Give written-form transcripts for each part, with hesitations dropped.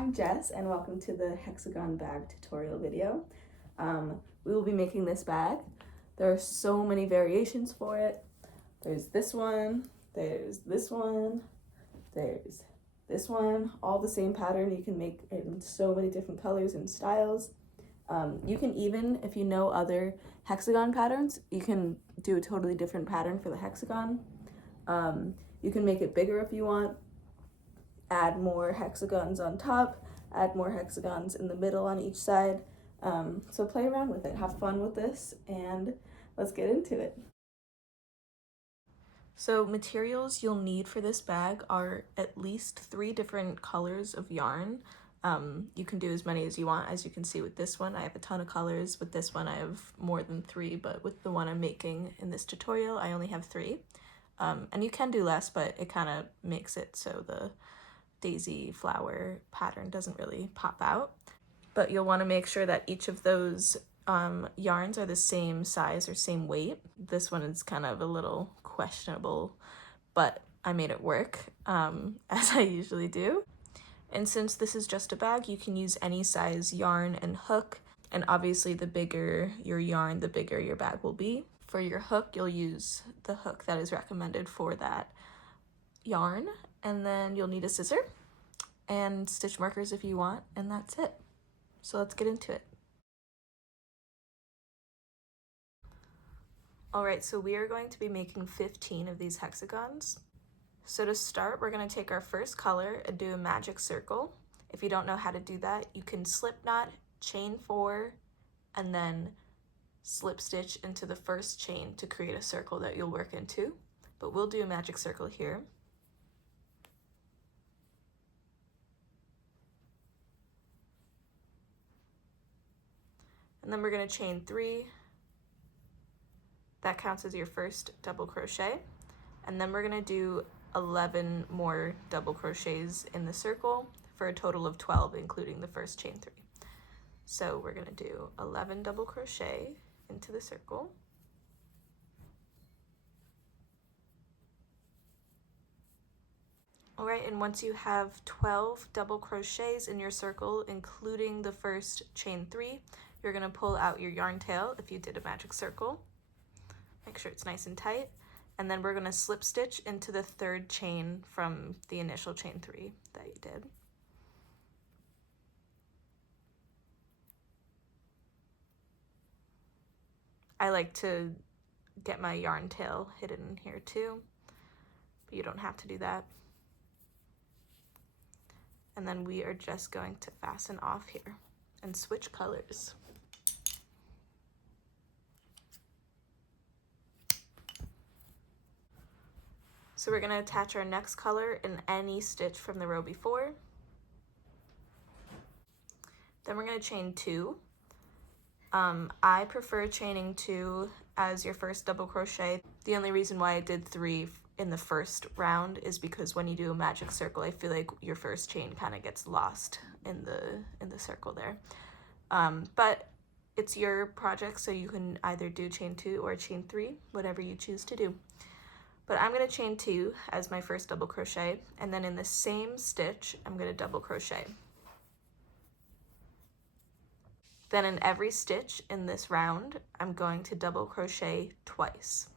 I'm Jess and welcome to the Hexagon Bag tutorial video. We will be making this bag. There are so many variations for it. There's this one, there's this one, there's this one, all the same pattern. You can make it in so many different colors and styles. You can even, if you know other hexagon patterns, you can do a totally different pattern for the hexagon. You can make it bigger if you want. Add more hexagons on top, add more hexagons in the middle on each side. So play around with it, have fun with this, and let's get into it. So materials you'll need for this bag are at least 3 different colors of yarn. You can do as many as you want. As you can see with this one, I have a ton of colors. With this one, I have more than 3, but with the one I'm making in this tutorial, I only have 3. And you can do less, but it kind of makes it so the daisy flower pattern doesn't really pop out. But you'll want to make sure that each of those yarns are the same size or same weight. This one is kind of a little questionable, but I made it work, as I usually do. And since this is just a bag, you can use any size yarn and hook, and obviously the bigger your yarn, the bigger your bag will be. For your hook, you'll use the hook that is recommended for that yarn, and then you'll need a scissor and stitch markers if you want, and that's it. So let's get into it. Alright, so we are going to be making 15 of these hexagons. So to start, we're going to take our first color and do a magic circle. If you don't know how to do that, you can slip knot, chain 4, and then slip stitch into the first chain to create a circle that you'll work into. But we'll do a magic circle here. And then we're going to chain 3. That counts as your first double crochet. And then we're going to do 11 more double crochets in the circle for a total of 12, including the first chain 3. So we're going to do 11 double crochet into the circle. Alright, and once you have 12 double crochets in your circle, including the first chain 3, you're going to pull out your yarn tail if you did a magic circle. Make sure it's nice and tight. And then we're going to slip stitch into the third chain from the initial chain 3 that you did. I like to get my yarn tail hidden here too, but you don't have to do that. And then we are just going to fasten off here and switch colors. So we're going to attach our next color in any stitch from the row before. Then we're going to chain 2. I prefer chaining 2 as your first double crochet. The only reason why I did 3 in the first round is because when you do a magic circle, I feel like your first chain kind of gets lost in the circle there. But it's your project, so you can either do chain 2 or chain 3, whatever you choose to do. But I'm going to chain 2 as my first double crochet, and then in the same stitch, I'm going to double crochet. Then in every stitch in this round, I'm going to double crochet twice.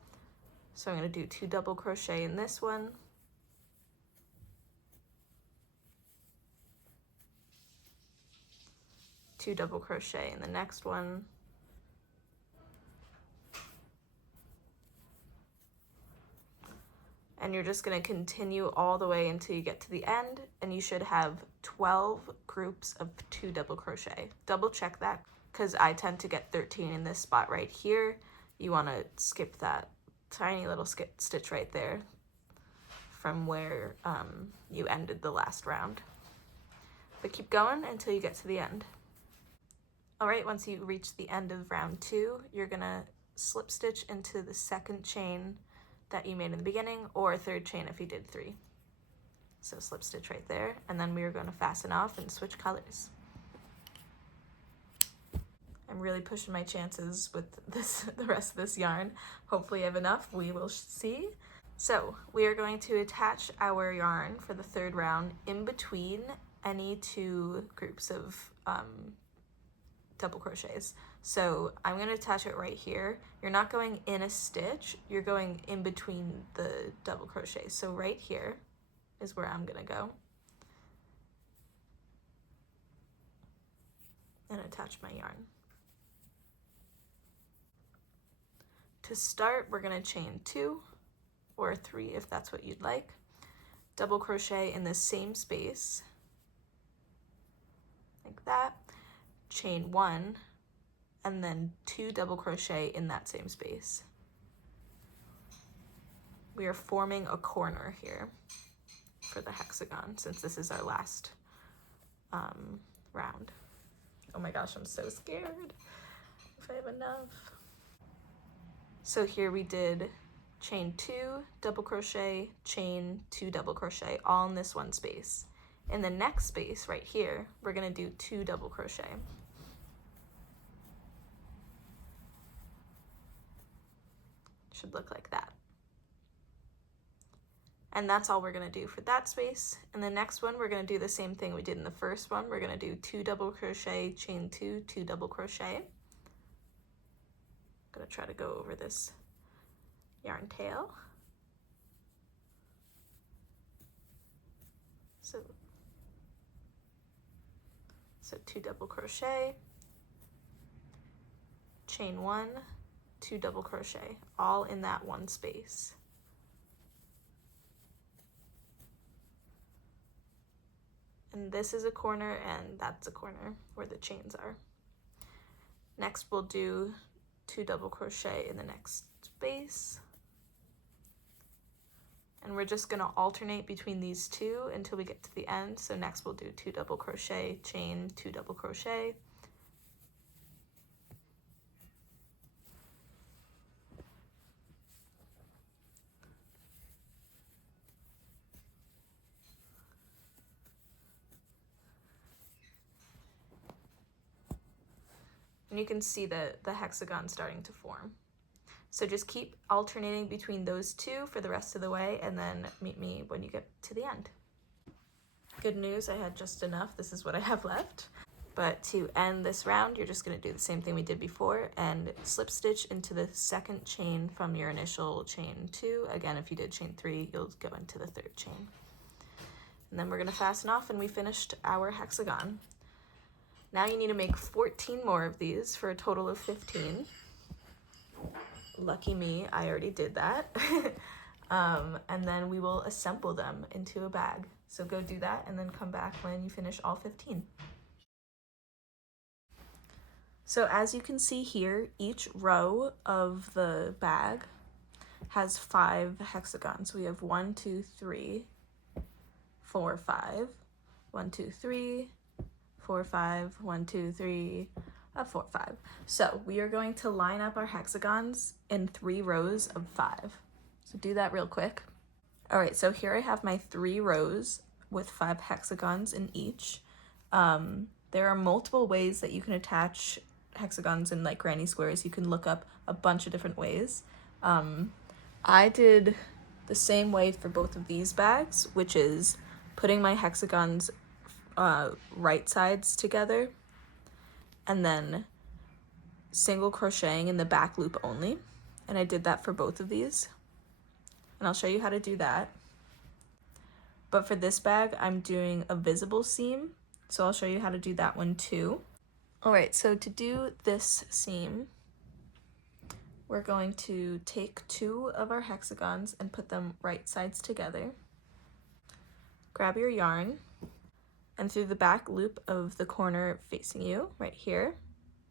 So I'm going to do 2 double crochet in this one, two double crochet in the next one, and you're just going to continue all the way until you get to the end, and you should have 12 groups of 2 double crochet. Double check that, because I tend to get 13 in this spot right here. You want to skip that tiny little stitch right there from where you ended the last round. But keep going until you get to the end. Alright, once you reach the end of round 2, you're going to slip stitch into the second chain that you made in the beginning, or third chain if you did 3. So slip stitch right there, and then we are going to fasten off and switch colors. I'm really pushing my chances with the rest of this yarn. Hopefully I have enough, we will see. So we are going to attach our yarn for the third round in between any two groups of double crochets. So I'm going to attach it right here. You're not going in a stitch, you're going in between the double crochets. So right here is where I'm going to go and attach my yarn. To start, we're going to chain 2 or 3 if that's what you'd like. Double crochet in the same space like that, chain 1, and then 2 double crochet in that same space. We are forming a corner here for the hexagon since this is our last round. Oh my gosh, I'm so scared if I have enough. So here we did chain 2, double crochet, chain 2 double crochet, all in this one space. In the next space right here, we're going to do 2 double crochet. Should look like that. And that's all we're going to do for that space. In the next one, we're going to do the same thing we did in the first one. We're going to do 2 double crochet, chain 2, 2 double crochet. I'm going to try to go over this yarn tail. So 2 double crochet, chain 1, 2 double crochet, all in that one space. And this is a corner and that's a corner where the chains are. Next we'll do 2 double crochet in the next space. And we're just gonna alternate between these two until we get to the end. So next we'll do 2 double crochet, chain, 2 double crochet. And you can see the hexagon starting to form. So just keep alternating between those two for the rest of the way and then meet me when you get to the end. Good news, I had just enough. This is what I have left. But to end this round, you're just gonna do the same thing we did before and slip stitch into the second chain from your initial chain 2. Again, if you did chain 3, you'll go into the third chain. And then we're gonna fasten off and we finished our hexagon. Now you need to make 14 more of these for a total of 15. Lucky me, I already did that. And then we will assemble them into a bag. So go do that and then come back when you finish all 15. So as you can see here, each row of the bag has 5 hexagons. We have 1, 2, 3, 4, 5, 1, 2, 3, 4, 5, 1, 2, 3, 4, 5. So we are going to line up our hexagons in 3 rows of 5. So do that real quick. All right, so here I have my 3 rows with 5 hexagons in each. There are multiple ways that you can attach hexagons in like granny squares. You can look up a bunch of different ways. I did the same way for both of these bags, which is putting my hexagons right sides together and then single crocheting in the back loop only. And I did that for both of these. And I'll show you how to do that. But for this bag, I'm doing a visible seam. So I'll show you how to do that one too. All right, so to do this seam, we're going to take 2 of our hexagons and put them right sides together. Grab your yarn, and through the back loop of the corner facing you, right here,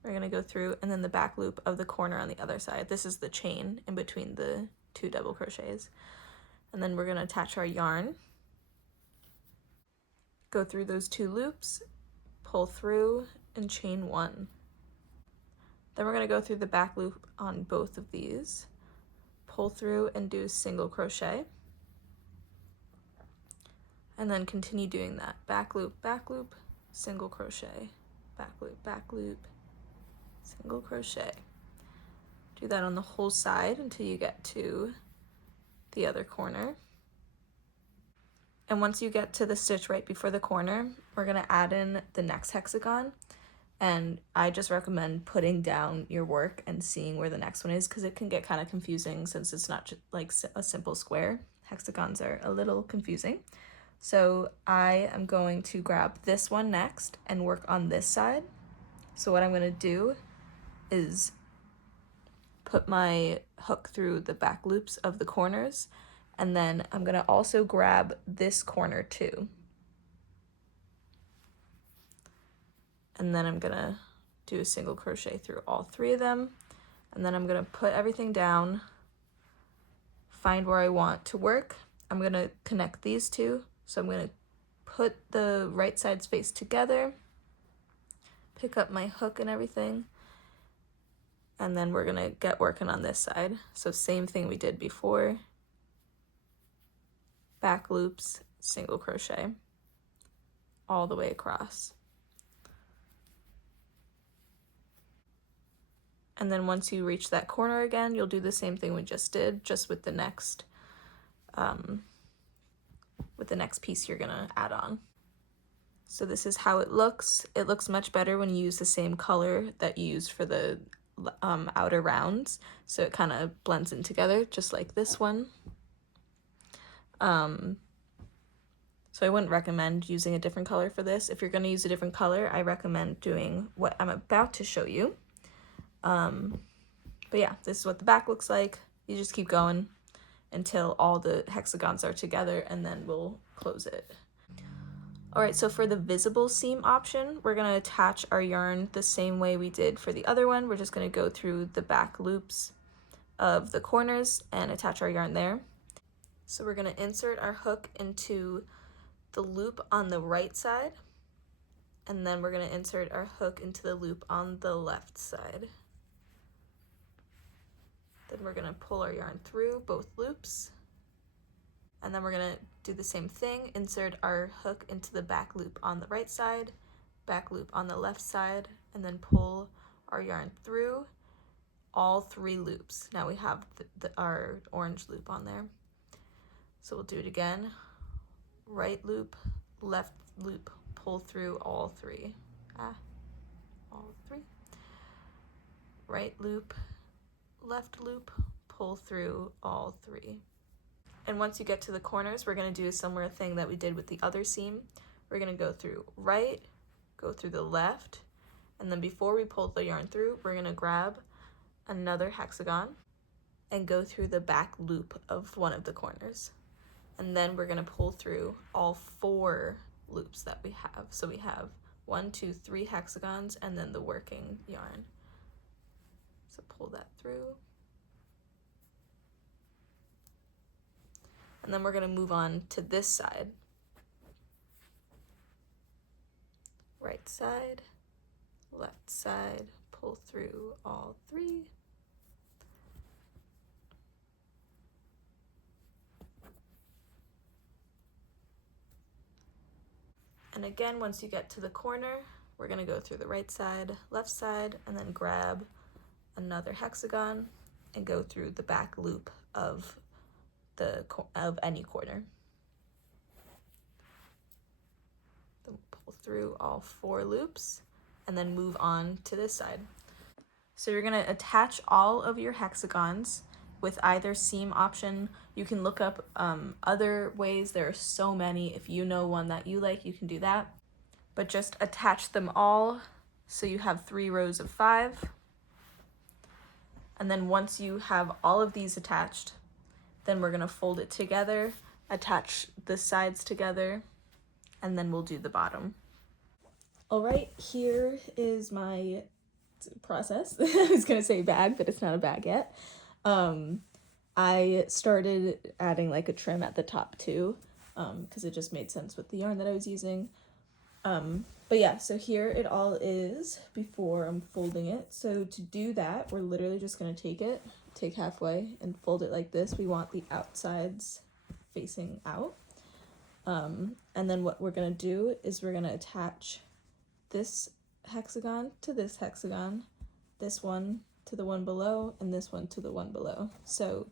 we're gonna go through, and then the back loop of the corner on the other side. This is the chain in between the 2 double crochets. And then we're gonna attach our yarn, go through those 2 loops, pull through, and chain 1. Then we're gonna go through the back loop on both of these, pull through and do single crochet. And then continue doing that. Back loop, single crochet, back loop, single crochet. Do that on the whole side until you get to the other corner. And once you get to the stitch right before the corner, we're gonna add in the next hexagon. And I just recommend putting down your work and seeing where the next one is, because it can get kind of confusing since it's not just like a simple square. Hexagons are a little confusing. So I am going to grab this one next and work on this side. So what I'm going to do is put my hook through the back loops of the corners, and then I'm going to also grab this corner too. And then I'm going to do a single crochet through all three of them, and then I'm going to put everything down, find where I want to work. I'm going to connect these two, so I'm going to put the right sides face together, pick up my hook and everything, and then we're going to get working on this side. So same thing we did before, back loops, single crochet all the way across. And then once you reach that corner again, you'll do the same thing we just did, just with the next piece you're gonna add on. So this is how it looks. It looks much better when you use the same color that you used for the outer rounds, so it kind of blends in together, just like this one. So I wouldn't recommend using a different color for this. If you're gonna use a different color, I recommend doing what I'm about to show you. But yeah, this is what the back looks like. You just keep going until all the hexagons are together, and then we'll close it. All right, so for the visible seam option, we're gonna attach our yarn the same way we did for the other one. We're just gonna go through the back loops of the corners and attach our yarn there. So we're gonna insert our hook into the loop on the right side, and then we're gonna insert our hook into the loop on the left side. Then we're gonna pull our yarn through both loops, and then we're gonna do the same thing, insert our hook into the back loop on the right side, back loop on the left side, and then pull our yarn through all three loops. Now we have our orange loop on there. So we'll do it again. Right loop, left loop, pull through all three. All three. Right loop, left loop, pull through all three. And once you get to the corners, we're going to do a similar thing that we did with the other seam. We're going to go through right, go through the left, and then before we pull the yarn through, we're going to grab another hexagon and go through the back loop of one of the corners. And then we're going to pull through all four loops that we have. So we have 1, 2, 3 hexagons, and then the working yarn. So pull that through. And then we're going to move on to this side. Right side, left side, pull through all three. And again, once you get to the corner, we're going to go through the right side, left side, and then grab another hexagon and go through the back loop of any corner. Then pull through all four loops and then move on to this side. So you're going to attach all of your hexagons with either seam option. You can look up other ways. There are so many. If you know one that you like, you can do that. But just attach them all so you have 3 rows of 5. And then once you have all of these attached, then we're going to fold it together, attach the sides together, and then we'll do the bottom. All right, here is my process. I was going to say bag, but it's not a bag yet. I started adding like a trim at the top too, because it just made sense with the yarn that I was using. But yeah, so here it all is before I'm folding it. So to do that, we're literally just going to take halfway and fold it like this. We want the outsides facing out. And then what we're going to do is we're going to attach this hexagon to this hexagon, this one to the one below, and this one to the one below. So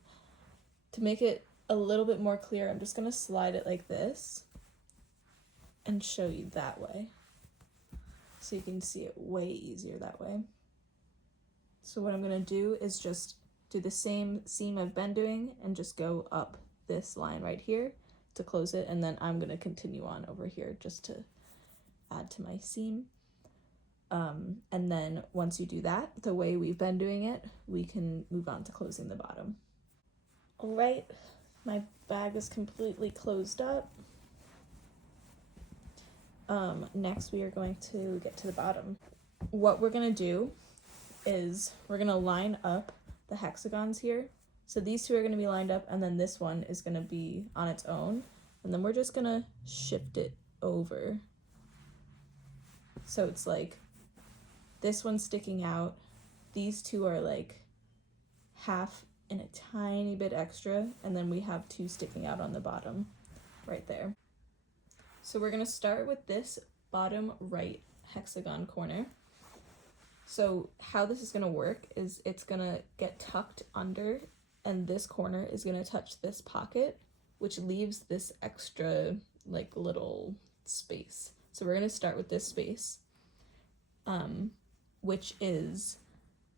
to make it a little bit more clear, I'm just gonna slide it like this and show you that way. So you can see it way easier that way. So what I'm gonna do is just do the same seam I've been doing and just go up this line right here to close it, and then I'm gonna continue on over here just to add to my seam. And then once you do that, the way we've been doing it, we can move on to closing the bottom. All right, my bag is completely closed up. Next we are going to get to the bottom. What we're gonna do is we're gonna line up the hexagons here. So these two are gonna be lined up, and then this one is gonna be on its own. And then we're just gonna shift it over. So it's like this one's sticking out. These two are like half and a tiny bit extra, and then we have two sticking out on the bottom right there. So we're gonna start with this bottom right hexagon corner. So how this is gonna work is it's gonna get tucked under, and this corner is gonna touch this pocket, which leaves this extra like little space. So we're gonna start with this space, which is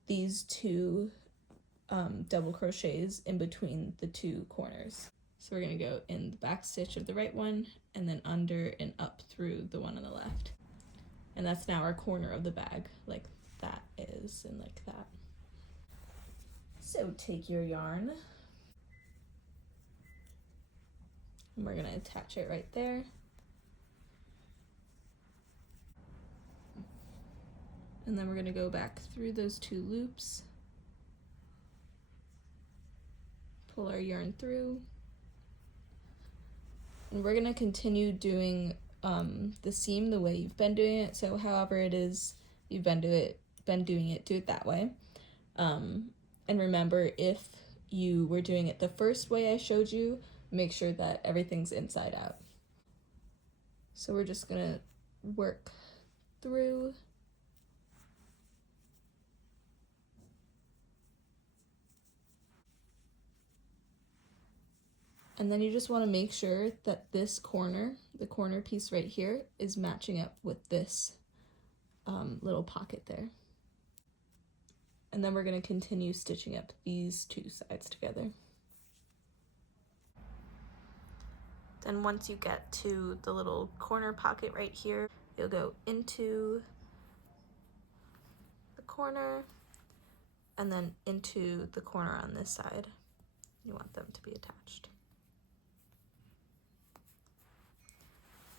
these two double crochets in between the two corners. So we're gonna go in the back stitch of the right one, and then under and up through the one on the left. And that's now our corner of the bag, like that is, and like that. So take your yarn, and we're gonna attach it right there. And then we're gonna go back through those two loops, pull our yarn through, and we're gonna continue doing the seam the way you've been doing it. So however it is you've been doing it, do it that way. And remember, if you were doing it the first way I showed you, make sure that everything's inside out. So we're just gonna work through. And then you just want to make sure that this corner, the corner piece right here, is matching up with this little pocket there. And then we're going to continue stitching up these two sides together. Then once you get to the little corner pocket right here, you'll go into the corner and then into the corner on this side. You want them to be attached.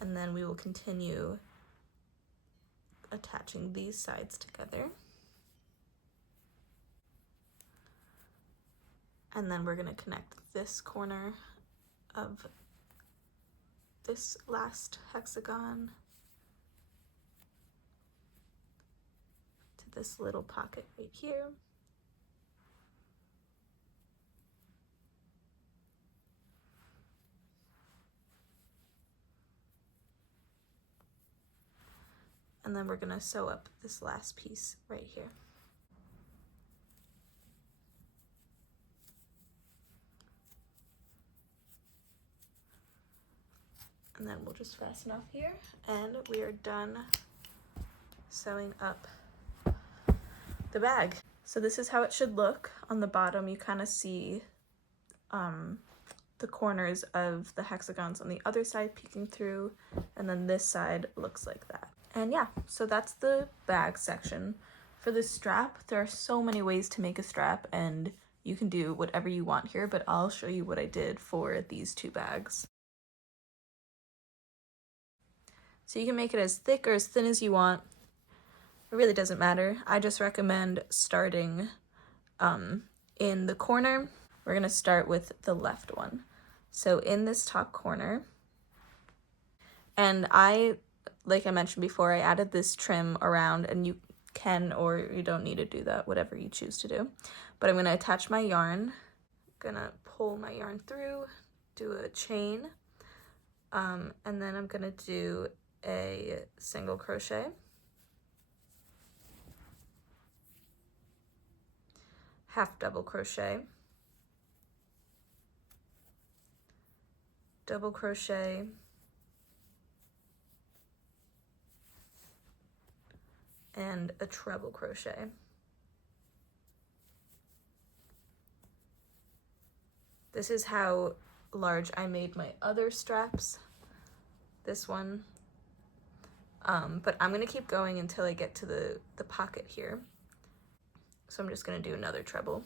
And then we will continue attaching these sides together. And then we're going to connect this corner of this last hexagon to this little pocket right here. And then we're going to sew up this last piece right here. And then we'll just fasten off here, and we are done sewing up the bag. So this is how it should look. On the bottom you kind of see the corners of the hexagons on the other side peeking through, and then this side looks like that. And yeah, so that's the bag section. For the strap, there are so many ways to make a strap, and you can do whatever you want here, but I'll show you what I did for these two bags. So you can make it as thick or as thin as you want. It really doesn't matter. I just recommend starting in the corner. We're gonna start with the left one. So in this top corner, and like I mentioned before, I added this trim around, and you can or you don't need to do that, whatever you choose to do. But I'm gonna attach my yarn, gonna pull my yarn through, do a chain, and then I'm gonna do a single crochet, half double crochet, double crochet, and a treble crochet. This is how large I made my other straps, this one. But I'm gonna keep going until I get to the pocket here. So I'm just gonna do another treble.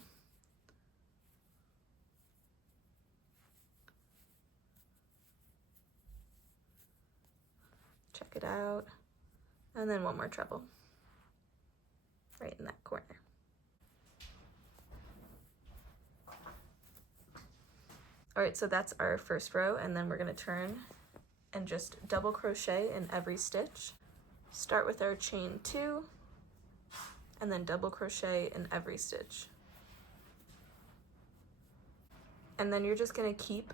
Check it out. And then one more treble, right in that corner. All right, so that's our first row, and then we're gonna turn and just double crochet in every stitch. Start with our chain 2, and then double crochet in every stitch. And then you're just gonna keep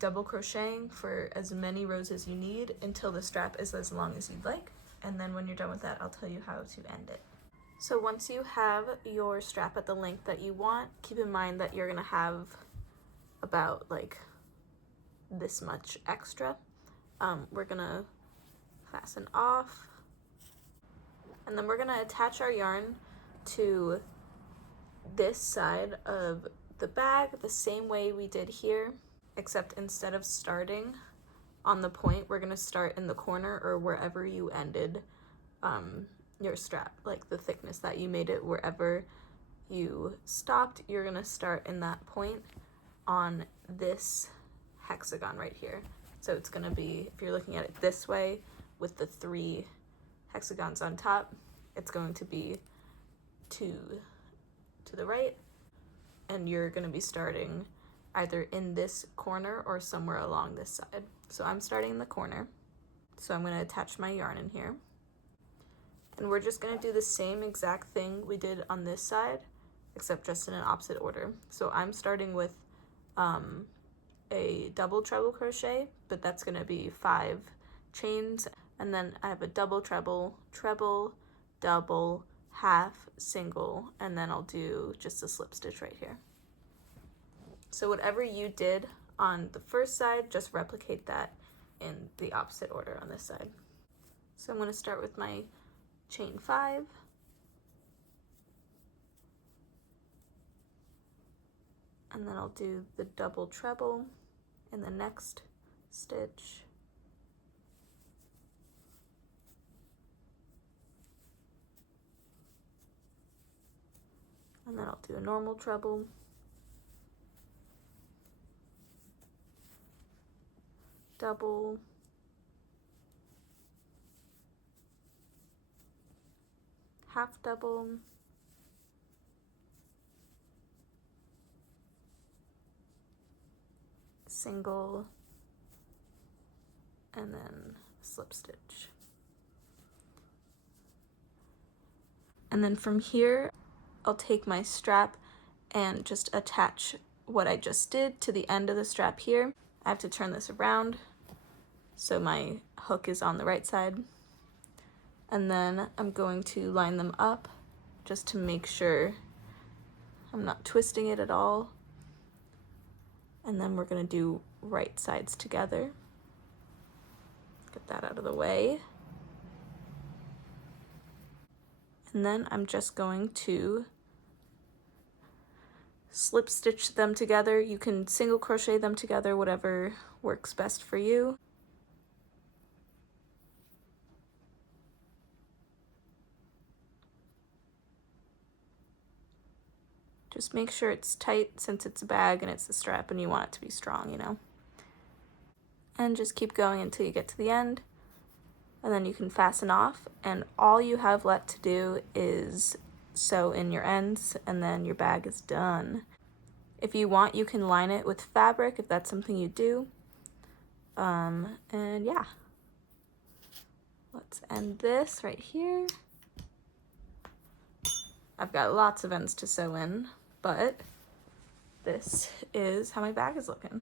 double crocheting for as many rows as you need until the strap is as long as you'd like. And then when you're done with that, I'll tell you how to end it. So once you have your strap at the length that you want, keep in mind that you're gonna have about like this much extra. We're gonna fasten off, and then we're gonna attach our yarn to this side of the bag the same way we did here, except instead of starting on the point, we're gonna start in the corner or wherever you ended your strap, like the thickness that you made it. Wherever you stopped, you're gonna start in that point on this hexagon right here. So it's gonna be, if you're looking at it this way with the 3 hexagons on top, it's going to be to the right, and you're gonna be starting either in this corner or somewhere along this side. So I'm starting in the corner, so I'm gonna attach my yarn in here, and we're just gonna do the same exact thing we did on this side, except just in an opposite order. So I'm starting with a double treble crochet, but that's gonna be 5 chains, and then I have a double treble, treble, double, half, single, and then I'll do just a slip stitch right here. So whatever you did on the first side, just replicate that in the opposite order on this side. So I'm going to start with my chain 5, and then I'll do the double treble in the next stitch, and then I'll do a normal treble, double, half double, single, and then slip stitch. And then from here, I'll take my strap and just attach what I just did to the end of the strap here. I have to turn this around so my hook is on the right side. And then I'm going to line them up just to make sure I'm not twisting it at all. And then we're gonna do right sides together. Get that out of the way. And then I'm just going to slip stitch them together. You can single crochet them together, whatever works best for you. Just make sure it's tight since it's a bag and it's a strap and you want it to be strong, you know. And just keep going until you get to the end, and then you can fasten off, and all you have left to do is sew in your ends, and then your bag is done. If you want, you can line it with fabric if that's something you do. And yeah, let's end this right here. I've got lots of ends to sew in, but this is how my bag is looking.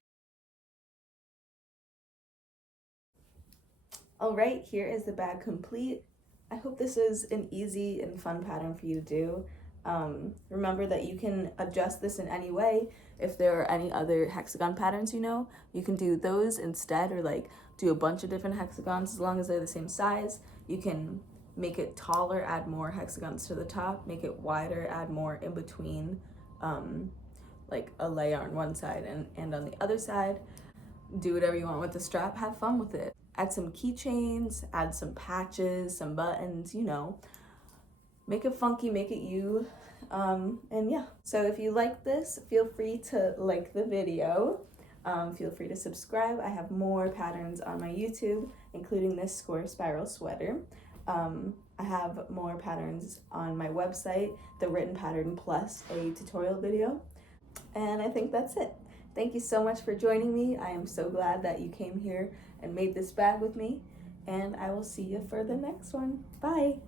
All right, here is the bag complete. I hope this is an easy and fun pattern for you to do. Remember that you can adjust this in any way. If there are any other hexagon patterns you can do those instead, or like do a bunch of different hexagons as long as they're the same size. You can make it taller, add more hexagons to the top, make it wider, add more in between, like a layer on one side and on the other side. Do whatever you want with the strap, have fun with it. Add some keychains, add some patches, some buttons, make it funky, make it you. And yeah, so if you like this, feel free to like the video. Feel free to subscribe. I have more patterns on my YouTube, including this square spiral sweater. I have more patterns on my website, the written pattern plus a tutorial video. And I think that's it. Thank you so much for joining me. I am so glad that you came here and made this bag with me. And I will see you for the next one. Bye.